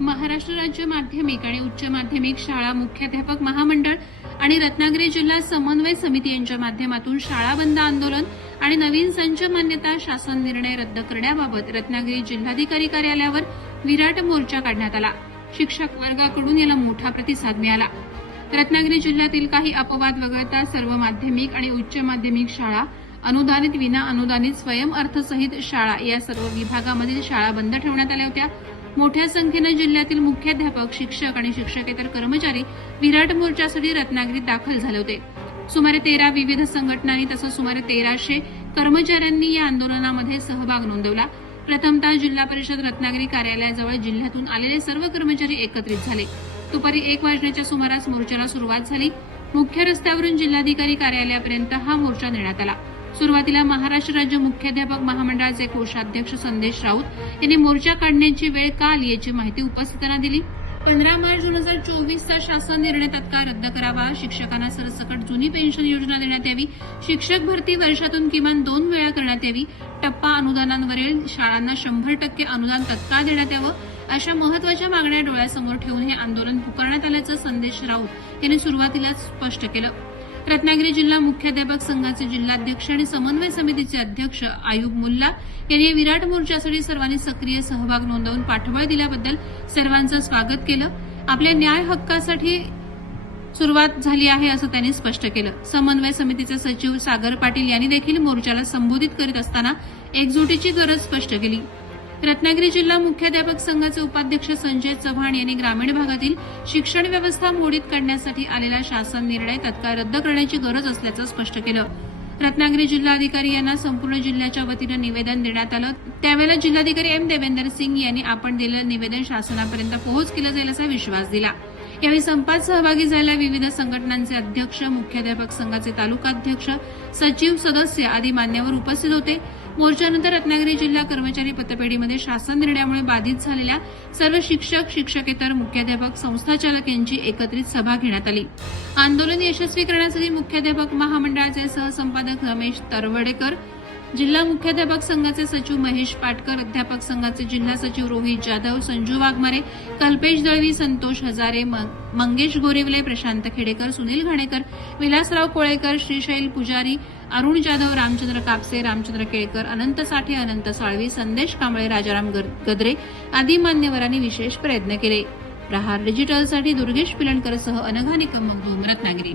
महाराष्ट्र राज्य माध्यमिक आणि उच्च माध्यमिक शाळा मुख्याध्यापक महामंडळ आणि रत्नागिरी जिल्हा समन्वय समिती यांच्या माध्यमातून शाळा बंद आंदोलन आणि नवीन संच मान्यता शासन निर्णय रद्द करण्याबाबत रत्नागिरी जिल्हाधिकारी कार्यालयावर विराट मोर्चा काढण्यात आला. शिक्षक वर्गाकडून याला मोठा प्रतिसाद मिळाला. रत्नागिरी जिल्ह्यातील काही अपवाद वगळता सर्व माध्यमिक आणि उच्च माध्यमिक शाळा अनुदानित विना अनुदानित स्वयं अर्थसहित शाळा या सर्व विभागामधील शाळा बंद ठेवण्यात आल्या होत्या. मोठ्या संख्येनं जिल्ह्यातील मुख्याध्यापक शिक्षक आणि शिक्षकेतर कर्मचारी विराट मोर्चासाठी रत्नागिरीत दाखल झाले होते. सुमारे तेरा विविध संघटनांनी तसंच सुमारे तेराशे कर्मचाऱ्यांनी या आंदोलनामध्ये सहभाग नोंदवला. प्रथमतः जिल्हा परिषद रत्नागिरी कार्यालयाजवळ जिल्ह्यातून आलेले सर्व कर्मचारी एकत्रित झाले. दुपारी एक वाजण्याच्या सुमारास मोर्चाला सुरुवात झाली. मुख्य रस्त्यावरून जिल्हाधिकारी कार्यालयापर्यंत हा मोर्चा नेण्यात आला. सुरुवातीला महाराष्ट्र राज्य मुख्याध्यापक महामंडळाचे कोषाध्यक्ष संदेश राऊत यांनी मोर्चा काढण्याची वेळ का आली याची माहिती उपस्थितांना दिली. पंधरा मार्च दोन हजार चोवीसचा शासन निर्णय तत्काळ रद्द करावा शिक्षकांना सरसकट जुनी पेन्शन योजना देण्यात यावी शिक्षक भरती वर्षातून किमान दोन वेळा करण्यात यावी टप्पा अनुदानांवरील शाळांना शंभर टक्के अनुदान तत्काळ देण्यात यावं अशा महत्त्वाच्या मागण्या डोळ्यासमोर ठेवून हे आंदोलन पुकारण्यात आल्याचं संदेश राऊत यांनी सुरुवातीलाच स्पष्ट केलं. रत्नागिरी जिल्हा मुख्याध्यापक संघाचे जिल्हाध्यक्ष आणि समन्वय समितीचे अध्यक्ष आयुब मुल्ला यांनी विराट मोर्चासाठी सर्वांनी सक्रिय सहभाग नोंदवून पाठबळ दिल्याबद्दल सर्वांचं स्वागत केलं. आपल्या न्याय हक्कासाठी सुरुवात झाली आहे असं त्यांनी स्पष्ट केलं. समन्वय समितीचे सचिव सागर पाटील यांनी देखील मोर्चाला संबोधित करीत असताना एकजुटीची गरज स्पष्ट केली. रत्नागिरी जिल्हा मुख्याध्यापक संघाचे उपाध्यक्ष संजय चव्हाण यांनी ग्रामीण भागातील शिक्षण व्यवस्था मोडीत काढण्यासाठी आलेला शासन निर्णय तत्काळ रद्द करण्याची गरज असल्याचं स्पष्ट केलं. रत्नागिरी जिल्हाधिकारी यांना संपूर्ण जिल्ह्याच्या वतीनं निवेदन देण्यात आलं. त्यावेळेला जिल्हाधिकारी एम देवेंदर सिंग यांनी आपण दिलेलं निवेदन शासनापर्यंत पोहोच केलं जाईल असा विश्वास दिला. यावेळी संपात सहभागी झालेल्या विविध संघटनांचे अध्यक्ष मुख्याध्यापक संघाचे तालुकाध्यक्ष सचिव सदस्य आदी मान्यवर उपस्थित होते. मोर्चानंतर रत्नागिरी जिल्हा कर्मचारी पतपेढीमध्ये शासन निर्णयामुळे बाधित झालेल्या सर्व शिक्षक शिक्षकेतर मुख्याध्यापक संस्थाचालक यांची एकत्रित सभा घेण्यात आली. आंदोलन यशस्वी करण्यासाठी मुख्याध्यापक महामंडळाचे सहसंपादक रमेश तरवडेकर जिल्हा मुख्याध्यापक संघाचे सचिव महेश पाटकर अध्यापक संघाचे जिल्हा सचिव रोहित जाधव संजू वाघमारे कल्पेश दळवी संतोष हजारे मंगेश गोरेवले प्रशांत खेडेकर सुनील घाणेकर विलासराव कोळेकर श्रीशैल पुजारी अरुण जाधव रामचंद्र कापसे रामचंद्र केळकर अनंत साठे अनंत साळवी संदेश कांबळे राजाराम गद्रे आदी मान्यवरांनी विशेष प्रयत्न केले. प्रहार डिजिटलसाठी दुर्गेश पिलणकरसह अनघा निकम रत्नागिरी